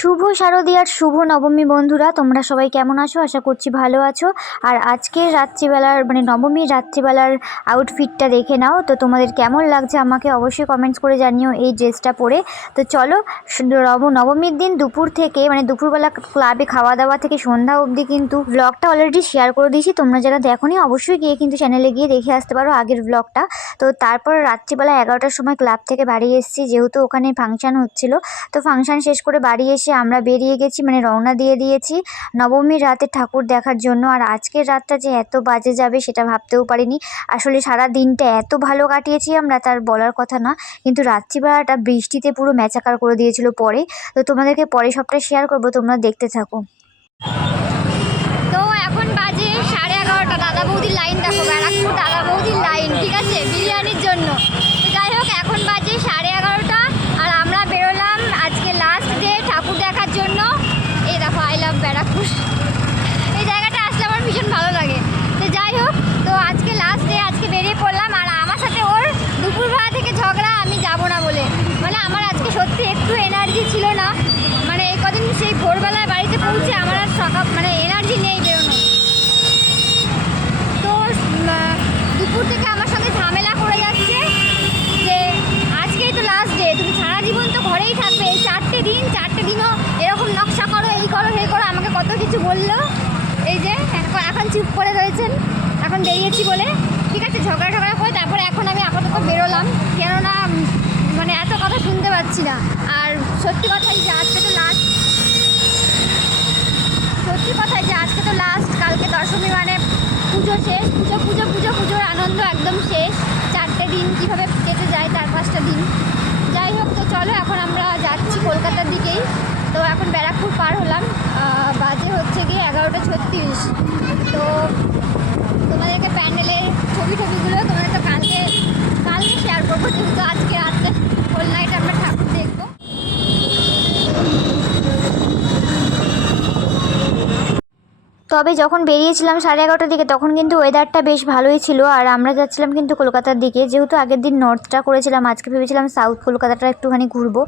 শুভ শারদীয়ার শুভ নবমী বন্ধুরা, তোমরা সবাই কেমন আছো? আশা করছি ভালো আছো। আর আজকের রাত্রিবেলার মানে নবমীর রাত্রিবেলার আউটফিটটা দেখে নাও। তো তোমাদের কেমন লাগছে আমাকে অবশ্যই কমেন্টস করে জানিও এই ড্রেসটা পরে। তো চলো নব, নবমীর দিন দুপুর থেকে মানে দুপুরবেলা ক্লাবে খাওয়া দাওয়া থেকে সন্ধ্যা অবধি কিন্তু ব্লগটা অলরেডি শেয়ার করে দিয়েছি। তোমরা যারা দেখোনি, অবশ্যই গিয়ে কিন্তু চ্যানেলে গিয়ে দেখে আসতে পারো আগের ব্লগটা তো তারপর রাত্রিবেলা এগারোটার সময় ক্লাব থেকে বাড়ি এসেছি, যেহেতু ওখানে ফাংশান হচ্ছিল। তো ফাংশান শেষ করে বাড়ি এসে আমরা বেরিয়ে গেছি মানে রওনা দিয়ে দিয়েছি। নবমীর রাতে ঠাকুর দেখার জন্য, আর আজকের রাতটা যে এত বাজে যাবে সেটা ভাবতেও পারিনি। আসলে সারা দিনটা এত ভালো কাটিয়েছি আমরা, তার বলার কথা না। কিন্তু রাত্রিবেলাটা বৃষ্টিতে পুরো ম্যাচাকার করে দিয়েছিল পরে। তো তোমাদেরকে পরে সবটা শেয়ার করব, তোমরা দেখতে থাকো। তো এখন বাজে সাড়ে এগারোটা। দাদা বৌদির লাইন দেখো দাদা বৌদির লাইন ঠিক আছে? বিরিয়ানির জন্য তো যাই হোক এখন বাজে সাড়ে এগারোটা আর আমরা বেরোলাম আজকে লাস্ট ডে ঠাকুর দেখার জন্য এই দেখো আই লাভ ব্যারাকপুর এই জায়গাটা আসলে আমার ভীষণ ভালো লাগে তো যাই হোক তো আজকে লাস্ট ডে আজকে বেরিয়ে পড়লাম আর আমার সাথে ওর দুপুরবেলা থেকে ঝগড়া আমি যাব না বলে মানে আমার আজকে সত্যি একটু এনার্জি ছিল না মানে এই কদিন সেই ভোরবেলায় বাড়িতে পৌঁছে আমার আর সকাল মানে এনার্জি নেই বেরোনো তো উম, আহ, দুপুর থেকে আমার সঙ্গে ঝামেলা করে যাচ্ছে যে আজকেই তো লাস্ট ডে তুমি সারা জীবন তো ঘরেই থাকবে এই চারটে দিন চারটে দিনও এরকম নকশা করো এই করো সেই করো আমাকে কত কিছু বলল এই যে এখন এখন চুপ করে রয়েছেন। এখন বেরিয়েছি বলে। ঠিক আছে, ঝগড়া ঝগড়া করে তারপরে এখন আমি আপাতত বেরোলাম। কেননা মানে এত কথা শুনতে পাচ্ছি না। আর সত্যি কথাই যে আজকে তো লাস্ট সত্যি কথাই যে আজকে তো লাস্ট কালকে দশমী মানে পুজো শেষ। পুজো পুজো পুজো, পুজোর আনন্দ একদম শেষ। চারটে দিন কীভাবে কেটে যায় চার পাঁচটা দিন। যাই হোক, তো চলো, এখন আমরা যাচ্ছি কলকাতার দিকেই। তো এখন ব্যারাকপুর পার হলাম। হচ্ছে গিয়ে এগারোটা ছত্রিশ। তো তোমাদেরকে প্যান্ডেলের ছবি টবিগুলো তোমাদেরকে কালকে কালকে শেয়ার করব। যেহেতু আজকে রাত্রে হোল নাইট আমরা ঠাকুর দেখব তবে যখন বেরিয়েছিলাম সাড়ে এগারোটার দিকে, তখন কিন্তু ওয়েদারটা বেশ ভালোই ছিল। আর আমরা যাচ্ছিলাম কিন্তু কলকাতার দিকে। যেহেতু আগের দিন নর্থটা করেছিলাম, আজকে ভেবেছিলাম সাউথ কলকাতাটা একটুখানি ঘুরবো।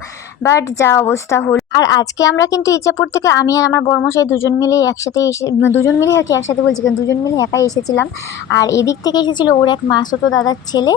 বাট যা অবস্থা হল আর আজকে আমরা কিন্তু ইচ্ছাপুর থেকে আমি আর আমার বর্মশাই দুজন মিলেই একসাথে এসে দুজন মিলেই আর কি একসাথে বলছি কারণ দুজন মিলে একাই এসেছিলাম। আর এদিক থেকে এসেছিল ওর এক মাসতো দাদার ছেলে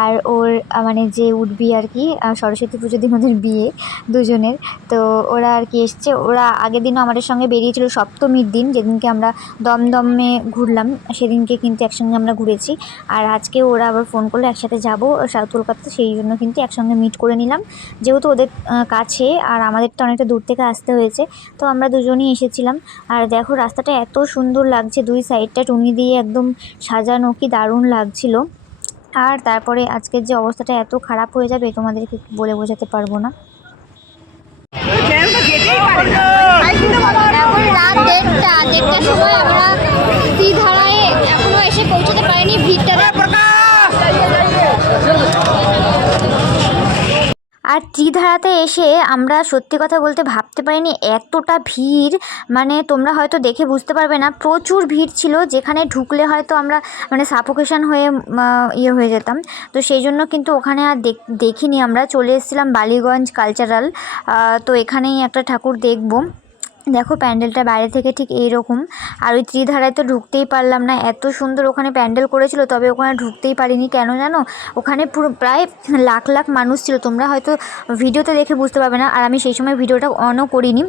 আর ওর মানে যে উঠবি আর কি সরস্বতী পুজোর দিন ওদের বিয়ে দুজনের। তো ওরা আর কি এসছে। ওরা আগের দিনও আমাদের সঙ্গে বেরিয়েছিল সপ্তমীর দিন, যেদিনকে আমরা দমদমে ঘুরলাম। সেদিনকে কিন্তু একসঙ্গে আমরা ঘুরেছি। আর আজকে ওরা আবার ফোন করলে, একসাথে যাব সাউথ কলকাতা, সেই জন্য কিন্তু একসঙ্গে মিট করে নিলাম। যেহেতু ওদের কাছে আর আমাদের তো অনেকটা দূর থেকে আসতে হয়েছে, তো আমরা দুজনেই এসেছিলাম। আর দেখো রাস্তাটা এত সুন্দর লাগছে, দুই সাইডটা টুনি দিয়ে একদম সাজানো, কি দারুণ লাগছিল। আর তারপরে আজকের যে অবস্থাটা এত খারাপ হয়ে যাবে, তোমাদেরকে বলে বোঝাতে পারব না। এখন সময় আমরা ধারায় এখনও এসে পৌঁছতে পারিনি ভিড়টা আর ত্রিধারাতে এসে আমরা সত্যি কথা বলতে ভাবতে পারিনি এতটা ভিড়। মানে তোমরা হয়তো দেখে বুঝতে পারবে না, প্রচুর ভিড় ছিল যেখানে ঢুকলে হয়তো আমরা মানে সাফোকেশন হয়ে ইয়ে হয়ে যেতাম। তো সেই জন্য কিন্তু ওখানে আর দেখ- দেখিনি আমরা। চলে এসেছিলাম বালিগঞ্জ কালচারাল তো এখানেই একটা ঠাকুর দেখব। দেখো প্যান্ডেলটা বাইরে থেকে ঠিক এইরকম। আর ওই ত্রিধারায় তো ঢুকতেই পারলাম না। এত সুন্দর ওখানে প্যান্ডেল করেছিল, তবে ওখানে ঢুকতেই পারিনি। কেন জানো? ওখানে পুরো প্রায় লাখ লাখ মানুষ ছিল। তোমরা হয়তো ভিডিওতে দেখে বুঝতে পারবে না। আর আমি সেই সময় ভিডিওটা অনও করিনি।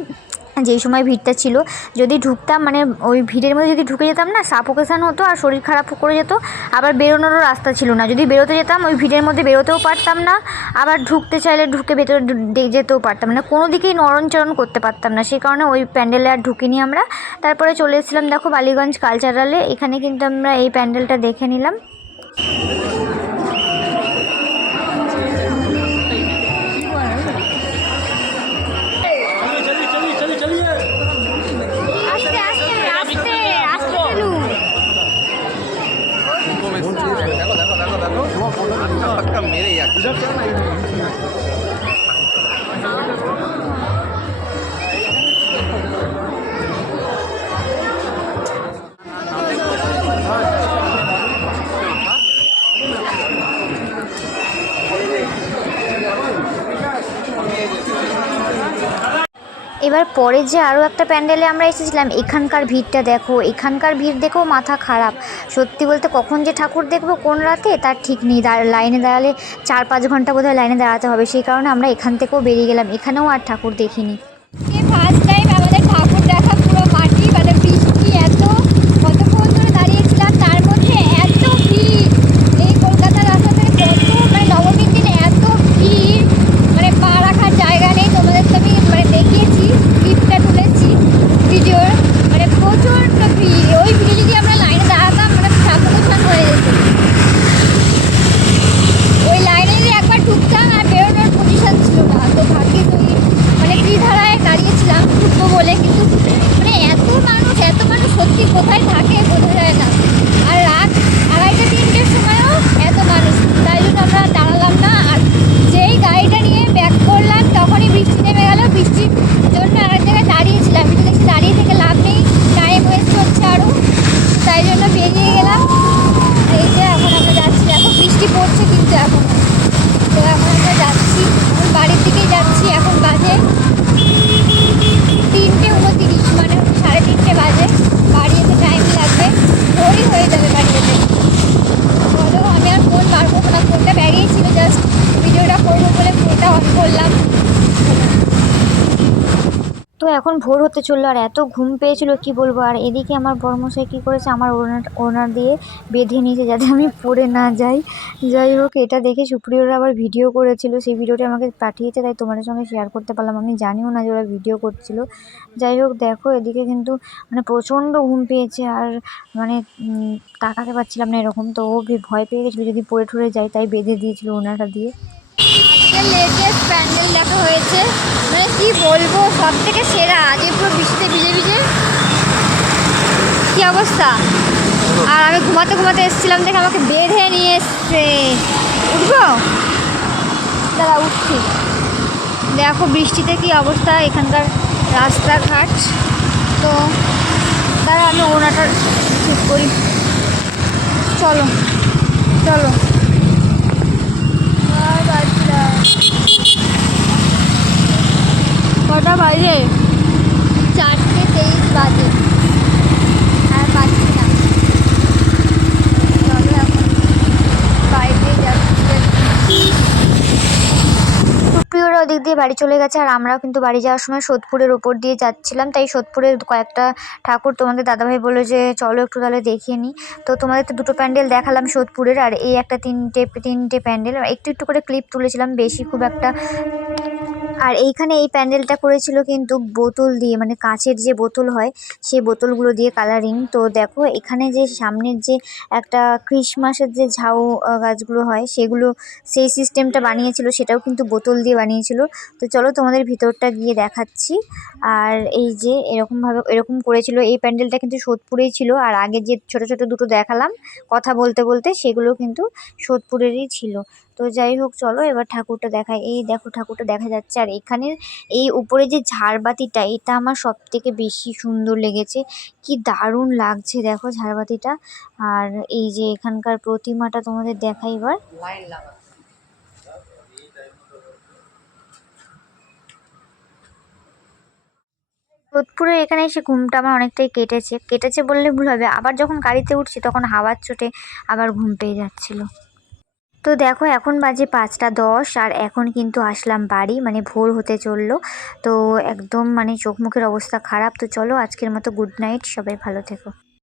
যেই সময় ভিড়টা ছিল, যদি ঢুকতাম মানে ওই ভিড়ের মধ্যে যদি ঢুকে যেতাম না, সাফোকেশান হতো আর শরীর খারাপ করে যেত, আবার বেরোনোরও রাস্তা ছিল না। যদি বেরোতে যেতাম, ওই ভিড়ের মধ্যে বেরোতেও পারতাম না, আবার ঢুকতে চাইলে ঢুকে ভেতরে যেতেও পারতাম না। কোনো দিকেই নরণচরণ করতে পারতাম না সেই কারণে ওই প্যান্ডেলে আর ঢুকিনি আমরা। তারপরে চলে এসেছিলাম, দেখো, বালিগঞ্জ কালচারালে। এখানে কিন্তু আমরা এই প্যান্ডেলটা দেখে নিলাম। এবার পরে যে আরও একটা প্যান্ডেলে আমরা এসেছিলাম, এখানকার ভিড়টা দেখো, এখানকার ভিড় দেখেও মাথা খারাপ। সত্যি বলতে কখন যে ঠাকুর দেখব কোন রাতে, তার ঠিক নেই। লাইনে দাঁড়ালে চার পাঁচ ঘণ্টা বোধহয় লাইনে দাঁড়াতে হবে। সেই কারণে আমরা এখান থেকেও বেরিয়ে গেলাম। এখানেও আর ঠাকুর দেখিনি। ফার্স্ট টাইম আমাদের ঠাকুর দেখা পুরো মাটি মানে বৃষ্টি এত কতক্ষণ ধরে দাঁড়িয়েছিলাম তার মধ্যে এত ভিড় এই কলকাতার রাস্তা থেকে কত মানে নবমীর দিনে এত ভিড় মানে পা রাখার জায়গা নেই তোমাদের তো আমি মানে দেখিয়েছি ক্লিপটা তুলেছি ভিডিওর মানে প্রচণ্ড ভিড় ওই ভিড়ে যদি আমরা লাইনে দাঁড়াতাম মানে সাফোকেশন হয়ে যেত ওই লাইনে যদি একবার ঢুকতাম আর বেরোনোর পজিশন ছিল না তো ভাগ্যে তো এই মানে ত্রিধারায় দাঁড়িয়েছিলাম ঢুকবো বলে কিন্তু মানে এত মানুষ এত মানুষ সত্যি কোথায় থাকে বোঝা যায় না আর রাত আড়াইটা তিনটের সময়ও এত মানুষ তাই জন্য আমরা দাঁড়ালাম না আর যেই গাড়িটা নিয়ে ব্যাক করলাম তখনই বৃষ্টি নেমে গেল বৃষ্টির জন্য আর এক জায়গায় দাঁড়িয়েছিলাম কিন্তু দেখছি দাঁড়িয়ে থেকে লাভ নেই টাইম ওয়েস্ট হচ্ছে আরও তাই জন্য বেরিয়ে গেলাম এই যে এখন আমরা যাচ্ছি এখন বৃষ্টি পড়ছে কিন্তু এখন তো এখন আমরা যাচ্ছি এখন বাড়ির দিকেই যাচ্ছি এখন বাজে তিনটে উনতিরিশ মানে সাড়ে তিনটে বাজে বাড়ি যেতে টাইম লাগবে ভোরই হয়ে যাবে বাড়ি যেতে বলো আমি আর ফোন মারবো না ফোনটা ব্যাগেই ছিল জাস্ট ভিডিওটা করব বলে ফোনটা অন করলাম তো এখন ভোর হতে চলল আর এত ঘুম পেয়েছিল, কি বলব? আর এদিকে আমার বর্মশাই কী করেছে? আমার ওনার ওনার দিয়ে বেঁধে নিয়েছে যাতে আমি পড়ে না যাই। যাই হোক, এটা দেখে সুপ্রিয়রা আবার ভিডিও করেছিল। সেই ভিডিওটি আমাকে পাঠিয়েছে, তাই তোমাদের সঙ্গে শেয়ার করতে পারলাম। আমি জানিও না যে ওরা ভিডিও করছিল। যাই হোক, দেখো, এদিকে কিন্তু মানে প্রচণ্ড ঘুম পেয়েছে আর মানে তাকাতে পারছিলাম না এরকম। তো ও ভয় পেয়ে গেছিল যদি পড়ে ঠরে যায় তাই বেঁধে দিয়েছিল ওনাটা দিয়ে। আজকে লেটেস্ট প্যান্ডেল দেখা হয়েছে। মানে কি বলব সব থেকে সেরা আজকে পুরো বৃষ্টিতে ভিজে ভিজে। কি অবস্থা? আর আমি ঘুমাতে ঘুমাতে এসেছিলাম দেখে আমাকে বেঁধে নিয়ে এসছে। উঠবো? দাদা উঠছি। দেখো বৃষ্টিতে কি অবস্থা, এখানকার রাস্তাঘাট। তো দাঁড়া, আমি ওনাটা ঠিক করি। চলো চলো। কটা বাজে? চারটে তেইশ বাজে আর পাচ্ছি না চলো এখন বাইরে যাচ্ছি সুপ্রিয়রা ওদিক দিয়ে বাড়ি চলে গেছে, আর আমরাও কিন্তু বাড়ি যাওয়ার সময় সোদপুরের ওপর দিয়ে যাচ্ছিলাম। তাই সোদপুরের কয়েকটা ঠাকুর তোমাদের দাদাভাই বলল যে, চলো একটু তাহলে দেখিয়ে নিই তো তোমাদের তো দুটো প্যান্ডেল দেখালাম সোদপুরের, আর এই একটা তিনটে তিনটে প্যান্ডেল। একটু একটু করে ক্লিপ তুলেছিলাম, বেশি খুব একটা আর এইখানে এই প্যান্ডেলটা করেছিল কিন্তু বোতল দিয়ে মানে কাঁচের যে বোতল হয়, সেই বোতলগুলো দিয়ে কালারিং তো দেখো, এখানে যে সামনের যে একটা ক্রিসমাসের যে ঝাউ গাছগুলো হয়, সেগুলো সেই সিস্টেমটা বানিয়েছিল, সেটাও কিন্তু বোতল দিয়ে বানিয়েছিল। তো চলো তোমাদের ভিতরটা গিয়ে দেখাচ্ছি। আর এই যে এরকমভাবে, এরকম করেছিল, এই প্যান্ডেলটা কিন্তু সোদপুরেই ছিল। আর আগে যে ছোট ছোট দুটো দেখালাম, কথা বলতে বলতে সেগুলো কিন্তু সোদপুরেরই ছিল। তো যাই হোক চলো এবার ঠাকুরটা দেখাই। এই দেখো ঠাকুরটা দেখা যাচ্ছে। আর এখানের এই উপরে যে ঝাড়বাতিটা এটা আমার সব থেকে বেশি সুন্দর লেগেছে। কি দারুণ লাগছে দেখো ঝাড়বাতিটা। আর এই যে এখানকার প্রতিমাটা তোমাদের দেখাই এবার। যোধপুরের এখানে এসে ঘুমটা আমার অনেকটাই কেটেছে। কেটেছে বললে ভুল হবে। আবার যখন গাড়িতে উঠছি তখন হাওয়ার চোটে আবার ঘুম পেয়ে যাচ্ছিল। তো দেখো এখন বাজে পাঁচটা দশ আর এখন কিন্তু আসলাম বাড়ি মানে ভোর হতে চলল। তো একদম মানে চোখ মুখের অবস্থা খারাপ। তো চলো আজকের মতো গুড নাইট সবাই ভালো থেকো।